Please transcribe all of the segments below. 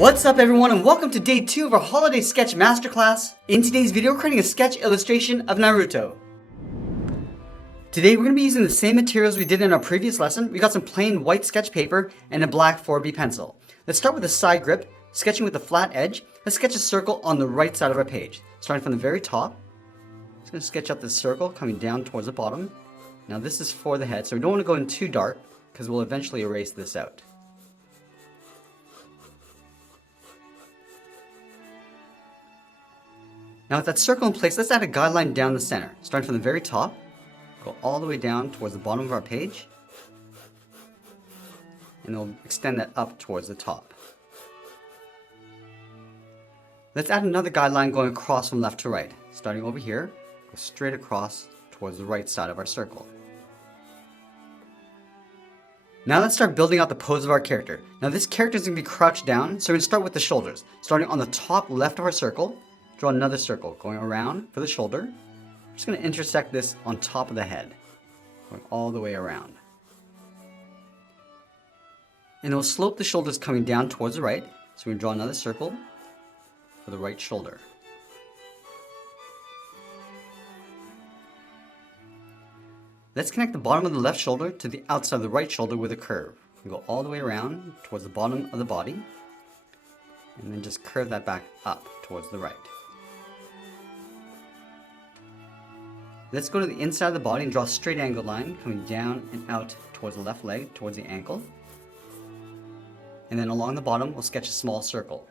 What's up everyone and welcome to day 2 of our holiday sketch masterclass. In today's video we're creating a sketch illustration of Naruto. Today we're going to be using the same materials we did in our previous lesson. We got some plain white sketch paper and a black 4B pencil. Let's start with the side grip, sketching with the flat edge. Let's sketch a circle on the right side of our page. Starting from the very top, I'm just going to sketch out this circle coming down towards the bottom. Now this is for the head, so we don't want to go in too dark because we'll eventually erase this out. Now with that circle in place, let's add a guideline down the center. Starting from the very top, go all the way down towards the bottom of our page, and we'll extend that up towards the top. Let's add another guideline going across from left to right. Starting over here, go straight across towards the right side of our circle. Now let's start building out the pose of our character. Now this character is going to be crouched down, so we're going to start with the shoulders. Starting on the top left of our circle, draw another circle going around for the shoulder. I'm just going to intersect this on top of the head, going all the way around. And we'll slope the shoulders coming down towards the right, so we're going to draw another circle for the right shoulder. Let's connect the bottom of the left shoulder to the outside of the right shoulder with a curve. We go all the way around towards the bottom of the body, and then just curve that back up towards the right. Let's go to the inside of the body and draw a straight angled line coming down and out towards the left leg, towards the ankle. And then along the bottom, we'll sketch a small circle.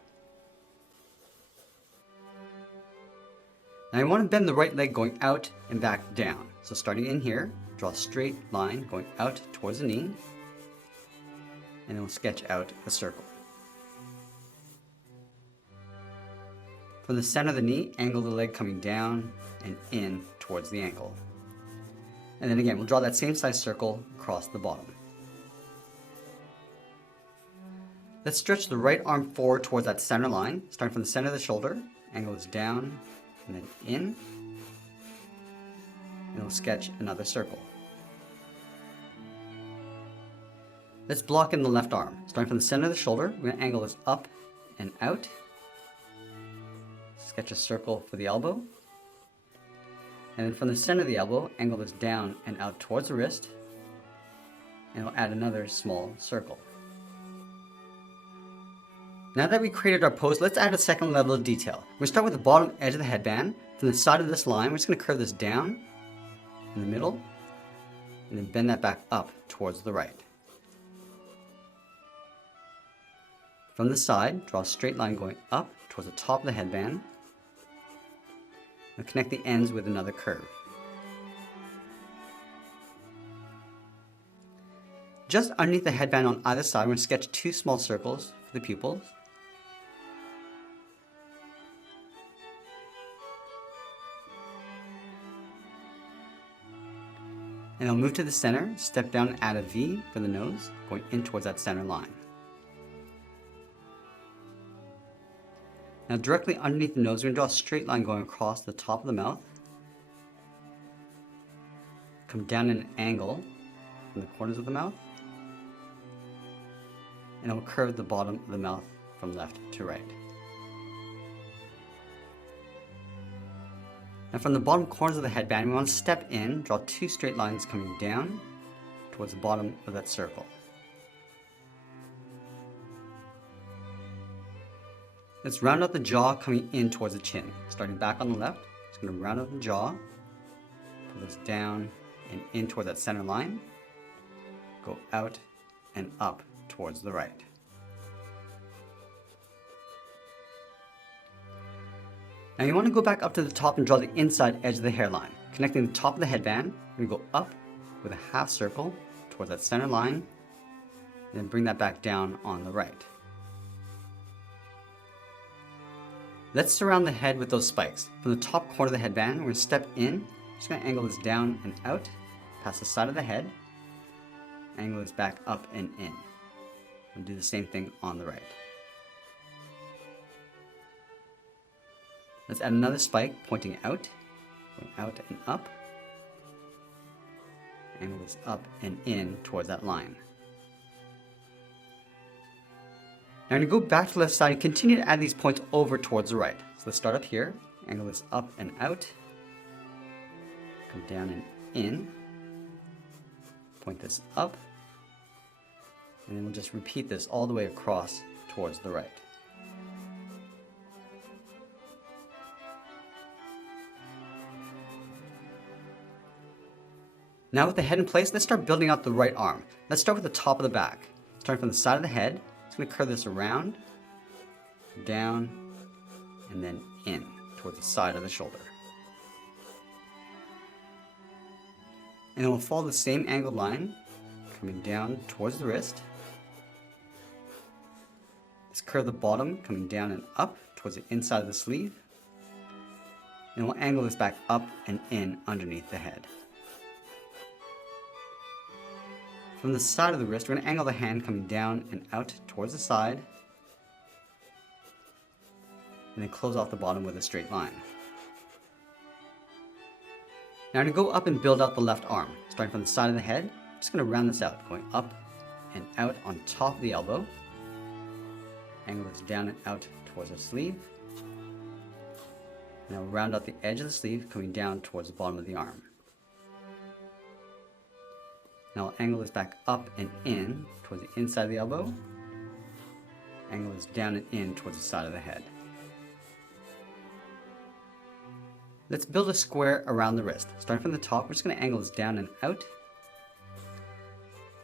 Now I want to bend the right leg going out and back down. So starting in here, draw a straight line going out towards the knee, and then we'll sketch out a circle. From the center of the knee, angle the leg coming down and in towards the ankle. And then again, we'll draw that same size circle across the bottom. Let's stretch the right arm forward towards that center line, starting from the center of the shoulder, angle this down and then in, and we'll sketch another circle. Let's block in the left arm. Starting from the center of the shoulder, we're going to angle this up and out, sketch a circle for the elbow, and then from the center of the elbow, angle this down and out towards the wrist, and we'll add another small circle. Now that we created our pose, let's add a second level of detail. We'll start with the bottom edge of the headband. From the side of this line, we're just going to curve this down in the middle, and then bend that back up towards the right. From the side, draw a straight line going up towards the top of the headband, and connect the ends with another curve. Just underneath the headband on either side, we're going to sketch two small circles for the pupils. And I'll move to the center, step down and add a V for the nose, going in towards that center line. Now directly underneath the nose, we're going to draw a straight line going across the top of the mouth. Come down at an angle from the corners of the mouth. And it will curve the bottom of the mouth from left to right. Now from the bottom corners of the headband, we want to step in, draw two straight lines coming down towards the bottom of that circle. Let's round out the jaw coming in towards the chin. Starting back on the left, just going to round out the jaw, pull this down and in towards that center line, go out and up towards the right. Now you want to go back up to the top and draw the inside edge of the hairline. Connecting the top of the headband, we go up with a half circle towards that center line, and then bring that back down on the right. Let's surround the head with those spikes. From the top corner of the headband, we're going to step in, just going to angle this down and out, past the side of the head, angle this back up and in. And do the same thing on the right. Let's add another spike pointing out, going out and up, angle this up and in towards that line. Now I'm going to go back to the left side and continue to add these points over towards the right. So let's start up here, angle this up and out, come down and in, point this up, and then we'll just repeat this all the way across towards the right. Now with the head in place, let's start building out the right arm. Let's start with the top of the back. Starting from the side of the head, it's going to curve this around, down, and then in towards the side of the shoulder. And then we'll follow the same angled line, coming down towards the wrist. Let's curve the bottom, coming down and up towards the inside of the sleeve. And we'll angle this back up and in underneath the head. From the side of the wrist, we're going to angle the hand coming down and out towards the side, and then close off the bottom with a straight line. Now I'm going to go up and build out the left arm. Starting from the side of the head, I'm just going to round this out, going up and out on top of the elbow. Angle this down and out towards the sleeve. Now round out the edge of the sleeve, coming down towards the bottom of the arm. Now I'll angle this back up and in towards the inside of the elbow. Angle this down and in towards the side of the head. Let's build a square around the wrist. Starting from the top, we're just going to angle this down and out.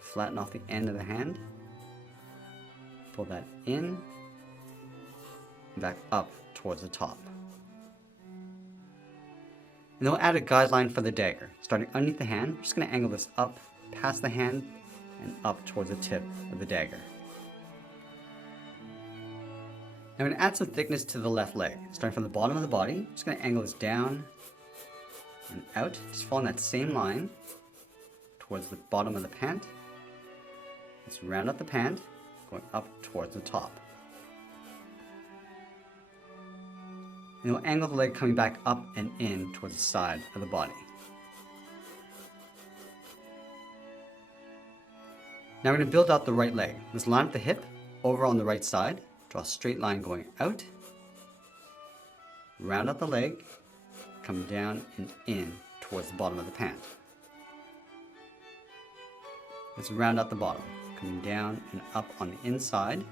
Flatten off the end of the hand. Pull that in. And back up towards the top. And then we'll add a guideline for the dagger. Starting underneath the hand, we're just going to angle this up past the hand and up towards the tip of the dagger. Now I'm going to add some thickness to the left leg. Starting from the bottom of the body, I'm just going to angle this down and out, just following that same line towards the bottom of the pant. Let's round out the pant, going up towards the top. And we'll angle the leg coming back up and in towards the side of the body. Now we're going to build out the right leg. Let's line up the hip over on the right side. Draw a straight line going out. Round out the leg, come down and in towards the bottom of the pant. Let's round out the bottom, coming down and up on the inside.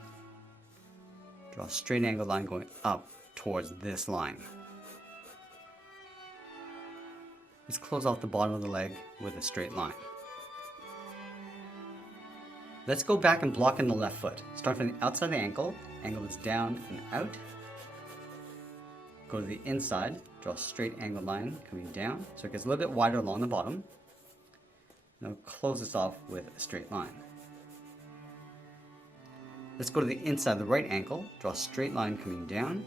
Draw a straight angle line going up towards this line. Let's close off the bottom of the leg with a straight line. Let's go back and block in the left foot. Start from the outside of the ankle, angle this down and out. Go to the inside, draw a straight angled line coming down so it gets a little bit wider along the bottom. Now close this off with a straight line. Let's go to the inside of the right ankle, draw a straight line coming down.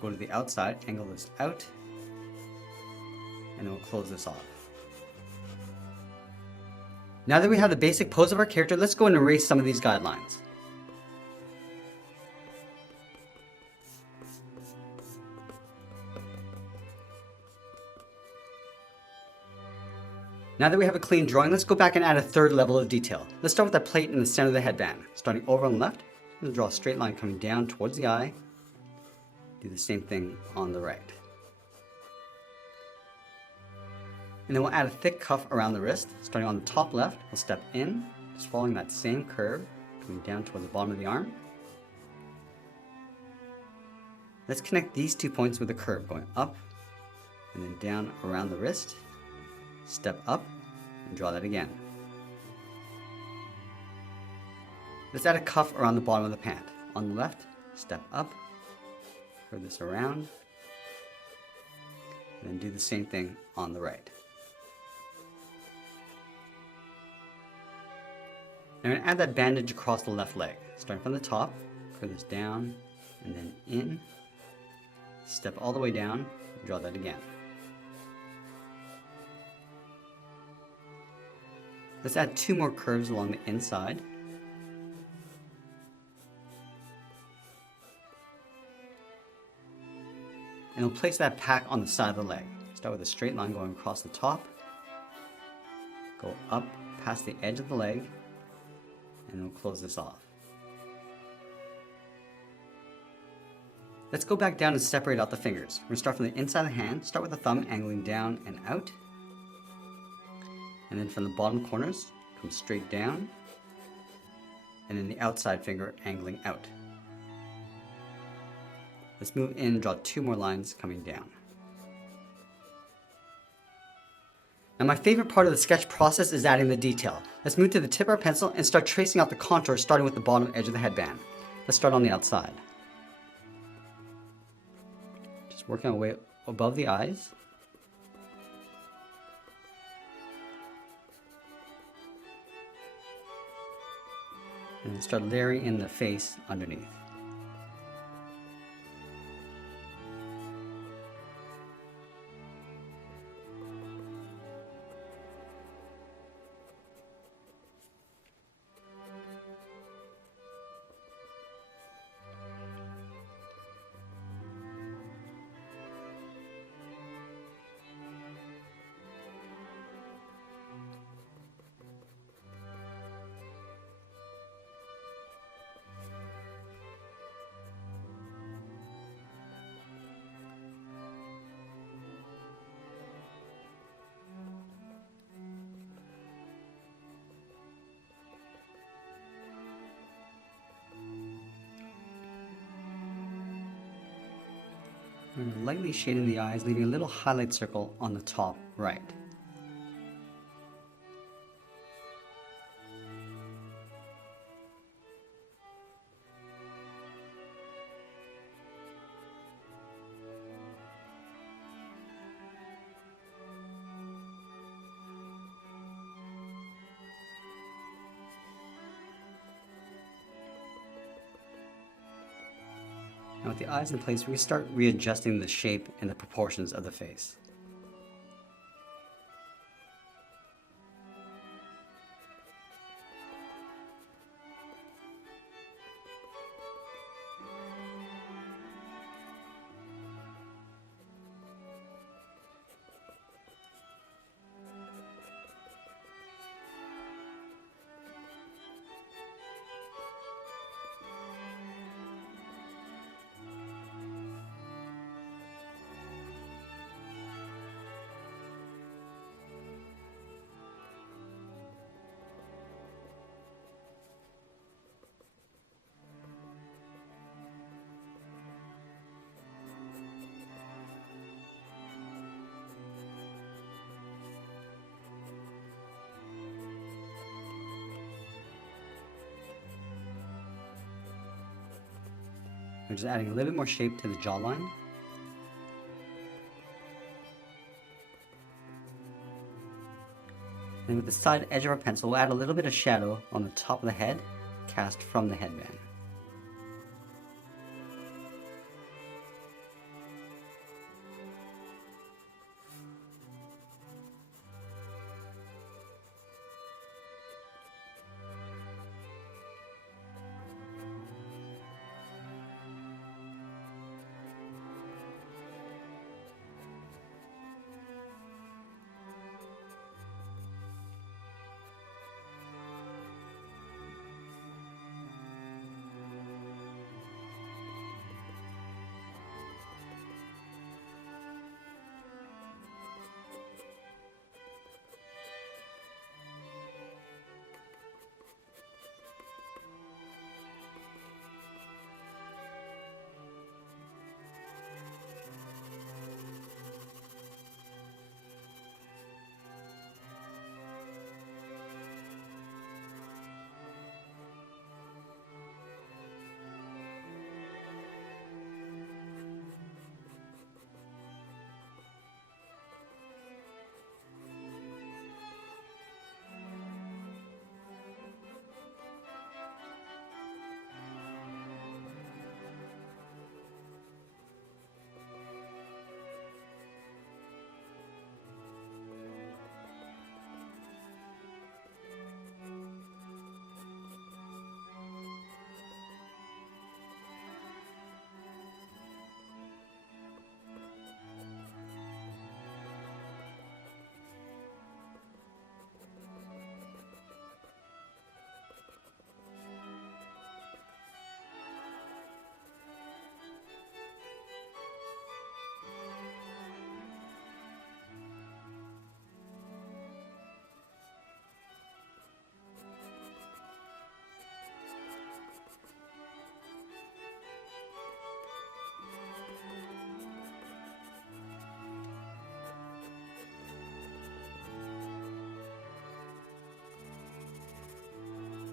Go to the outside, angle this out, and then we'll close this off. Now that we have the basic pose of our character, let's go and erase some of these guidelines. Now that we have a clean drawing, let's go back and add a third level of detail. Let's start with that plate in the center of the headband. Starting over on the left, we'll draw a straight line coming down towards the eye. Do the same thing on the right. And then we'll add a thick cuff around the wrist. Starting on the top left, we'll step in, just following that same curve, coming down towards the bottom of the arm. Let's connect these 2 points with a curve, going up and then down around the wrist. Step up and draw that again. Let's add a cuff around the bottom of the pant. On the left, step up, curve this around, and then do the same thing on the right. Now I'm going to add that bandage across the left leg. Starting from the top, curve this down and then in, step all the way down, draw that again. Let's add 2 more curves along the inside. And we'll place that pack on the side of the leg. Start with a straight line going across the top, go up past the edge of the leg, and we'll close this off. Let's go back down and separate out the fingers. We're going to start from the inside of the hand, start with the thumb angling down and out. And then from the bottom corners, come straight down. And then the outside finger angling out. Let's move in and draw 2 more lines coming down. Now my favorite part of the sketch process is adding the detail. Let's move to the tip of our pencil and start tracing out the contour starting with the bottom edge of the headband. Let's start on the outside. Just working our way above the eyes. And then start layering in the face underneath. And lightly shading the eyes, leaving a little highlight circle on the top right. Now with the eyes in place, we can start readjusting the shape and the proportions of the face. We're just adding a little bit more shape to the jawline. And with the side edge of our pencil, we'll add a little bit of shadow on the top of the head, cast from the headband.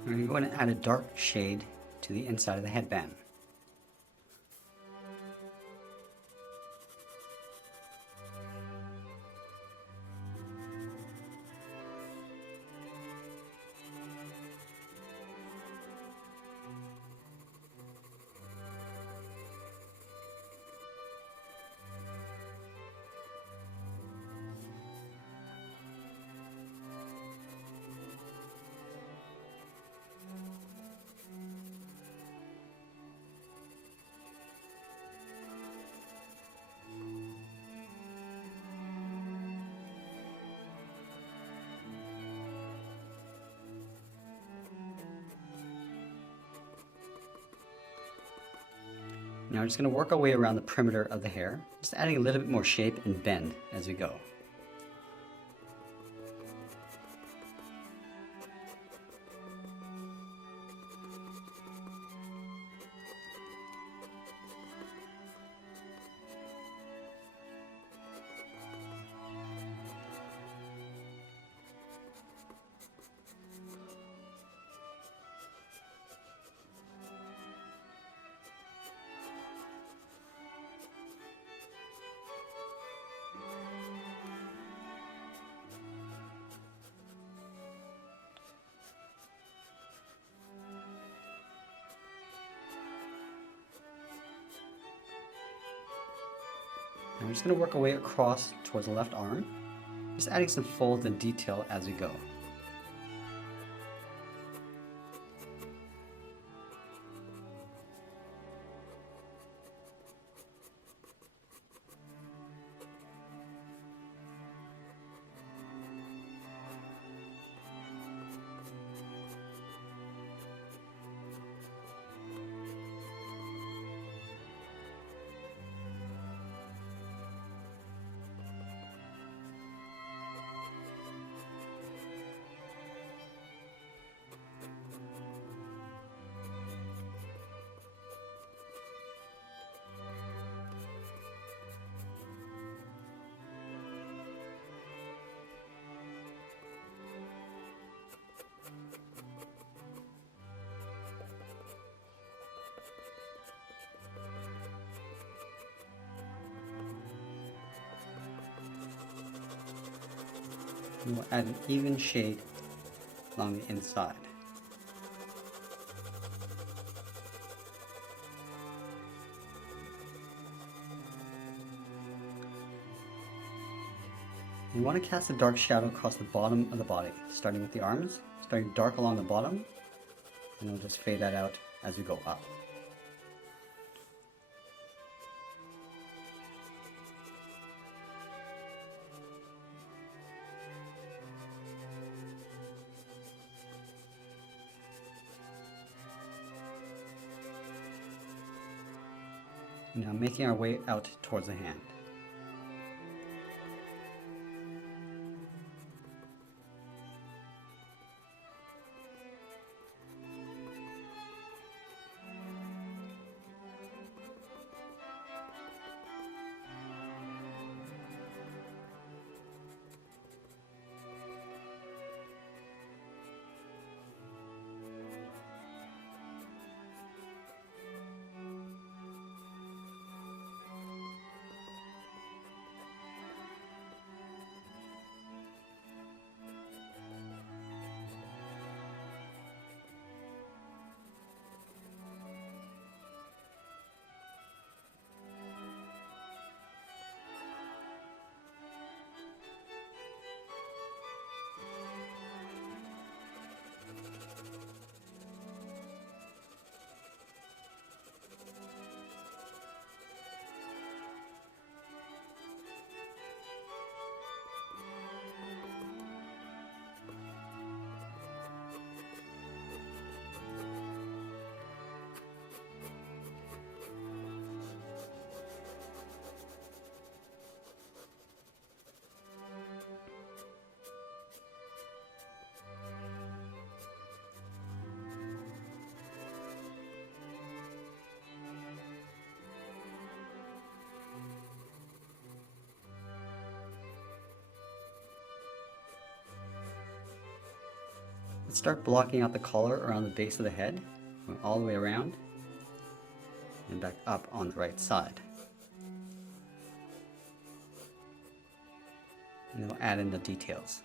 I'm going to add a dark shade to the inside of the headband. Now we're just going to work our way around the perimeter of the hair, just adding a little bit more shape and bend as we go. And we're just going to work our way across towards the left arm, just adding some folds and detail as we go. And we'll add an even shade along the inside. You want to cast a dark shadow across the bottom of the body, starting with the arms, starting dark along the bottom, and we'll just fade that out as we go up. Now making our way out towards the hand. Start blocking out the collar around the base of the head, going all the way around and back up on the right side. And then we'll add in the details.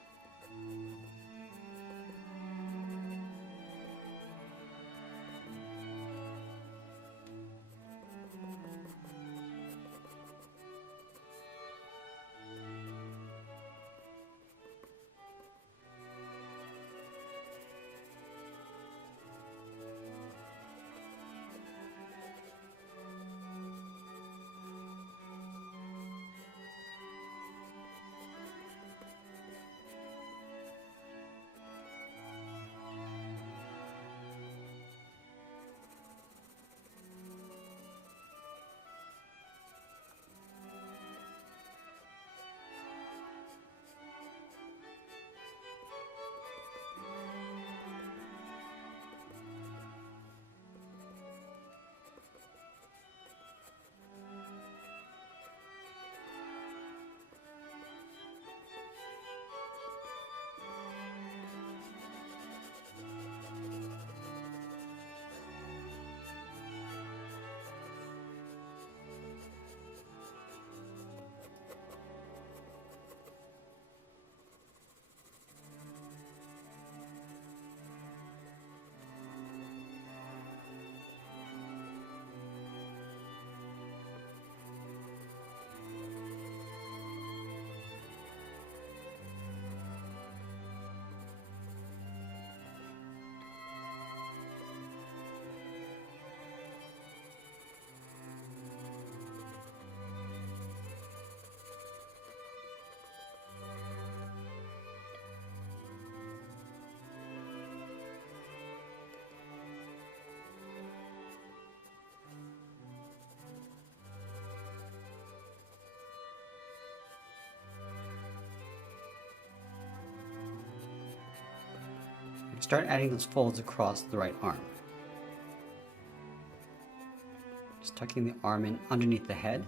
Start adding those folds across the right arm. Just tucking the arm in underneath the head.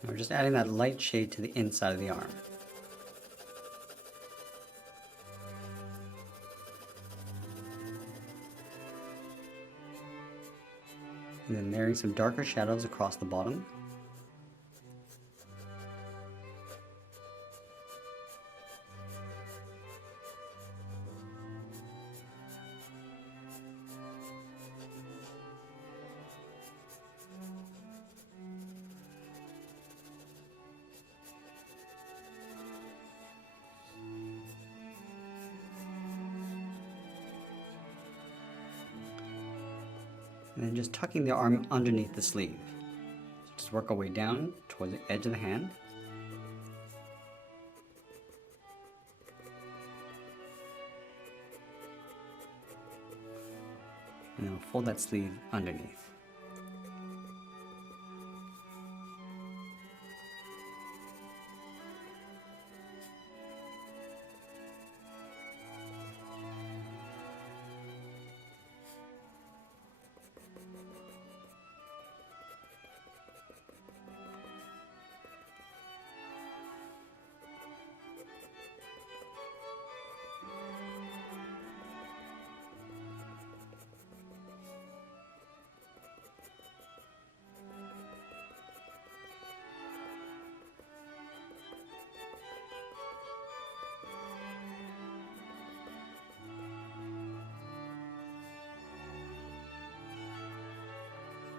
And we're just adding that light shade to the inside of the arm. And then layering some darker shadows across the bottom. And then just tucking the arm underneath the sleeve. So just work our way down toward the edge of the hand. And then we'll fold that sleeve underneath.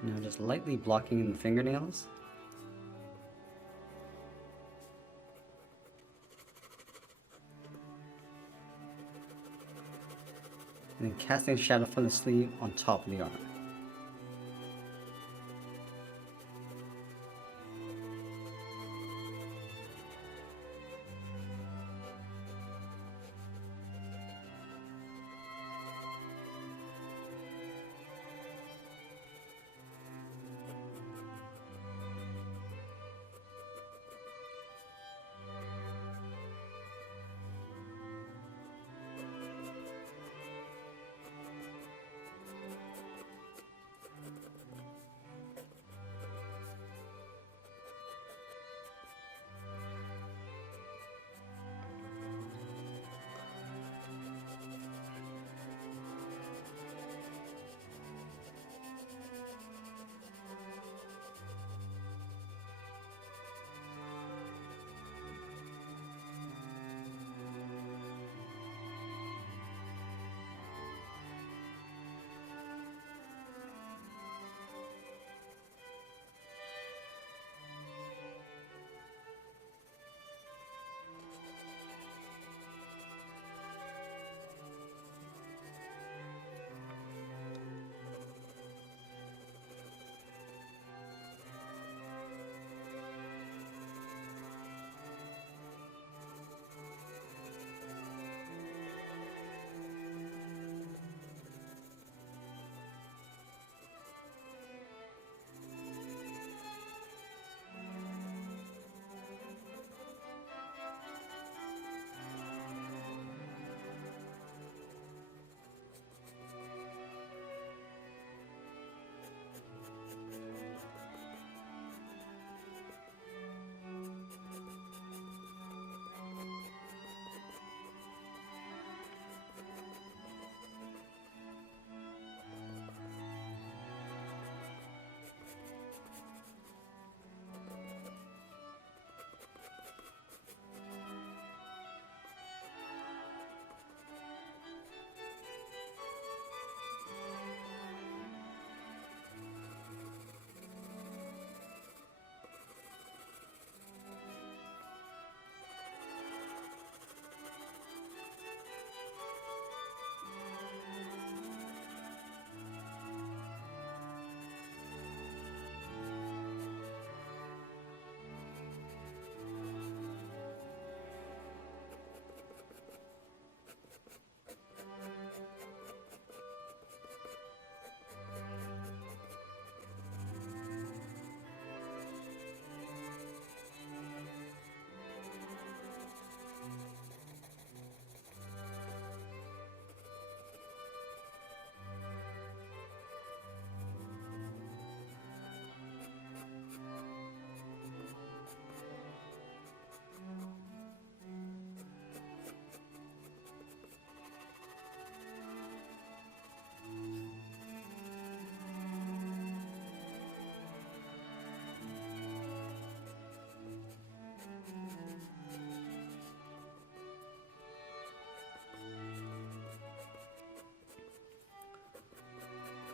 Now just lightly blocking in the fingernails. And then casting a shadow from the sleeve on top of the arm.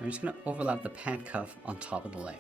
I'm just going to overlap the pant cuff on top of the leg.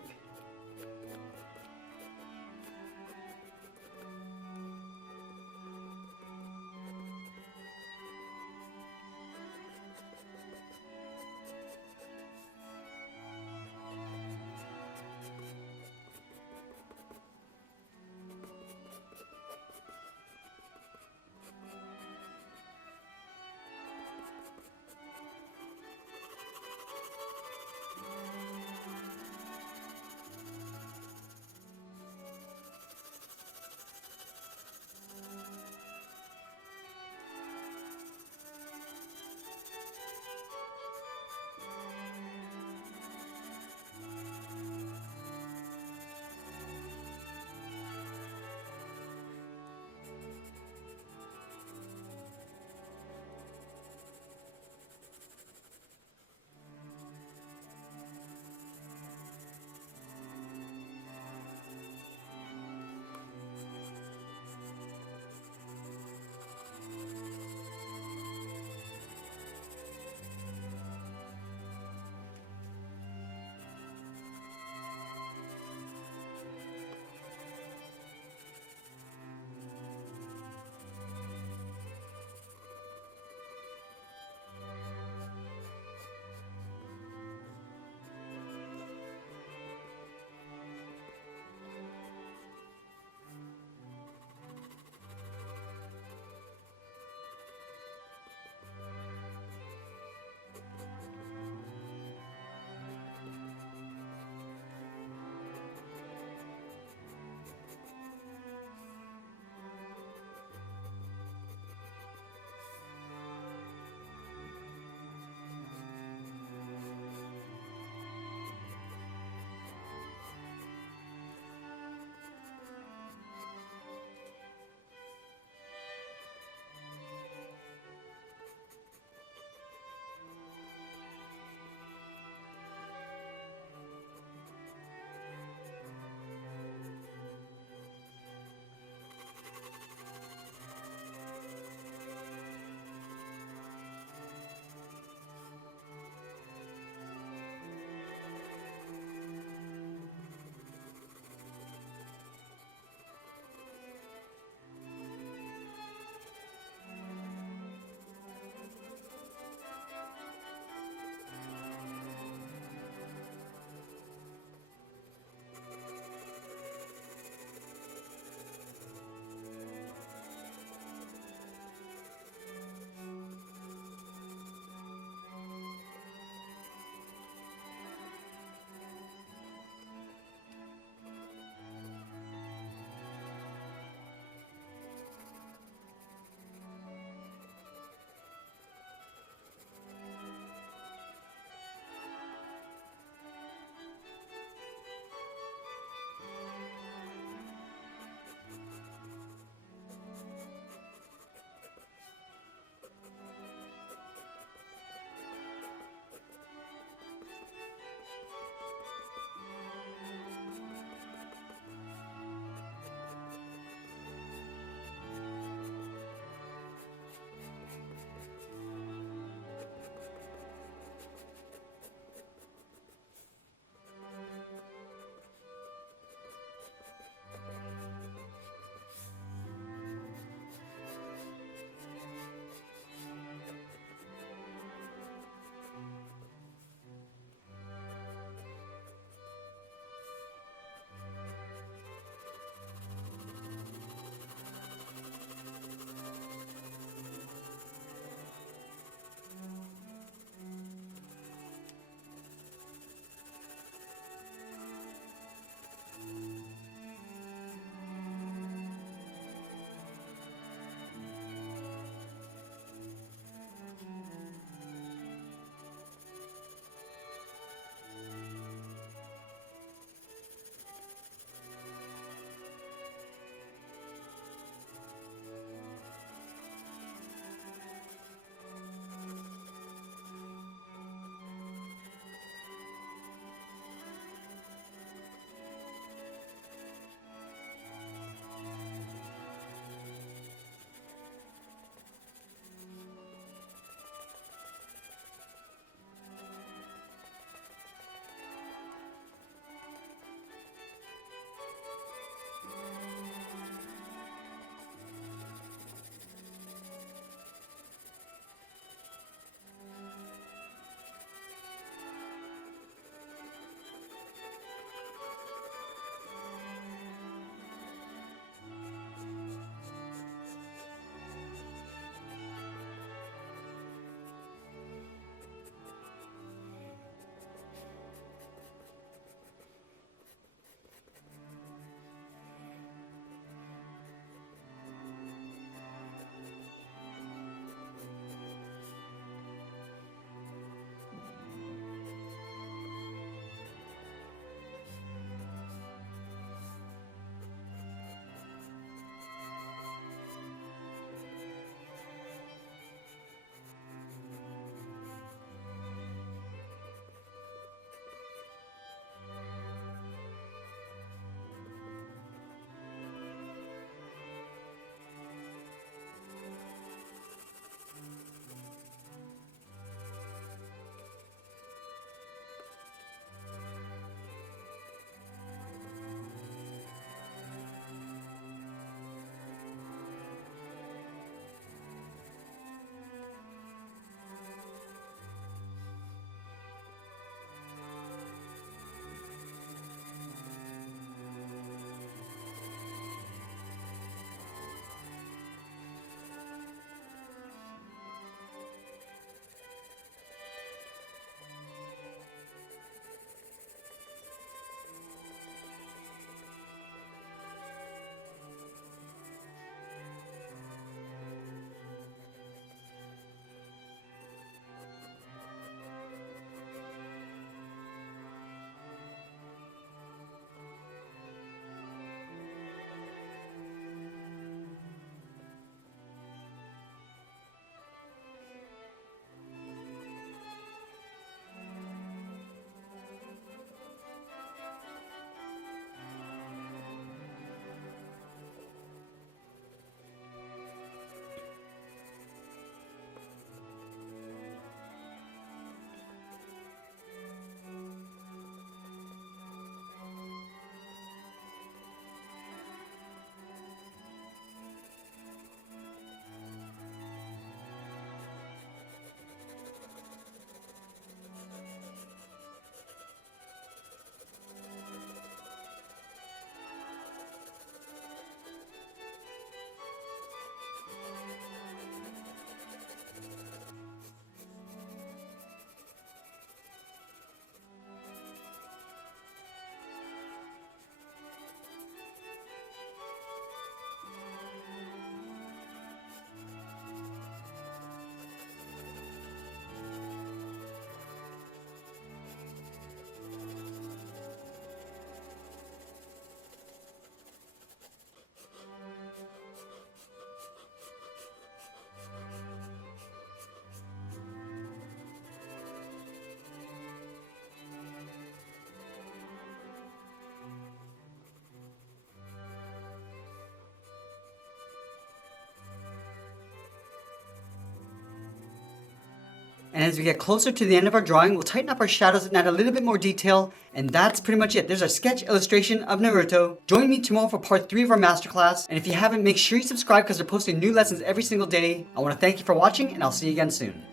And as we get closer to the end of our drawing, we'll tighten up our shadows and add a little bit more detail. And that's pretty much it. There's our sketch illustration of Naruto. Join me tomorrow for part 3 of our masterclass. And if you haven't, make sure you subscribe because we're posting new lessons every single day. I want to thank you for watching, and I'll see you again soon.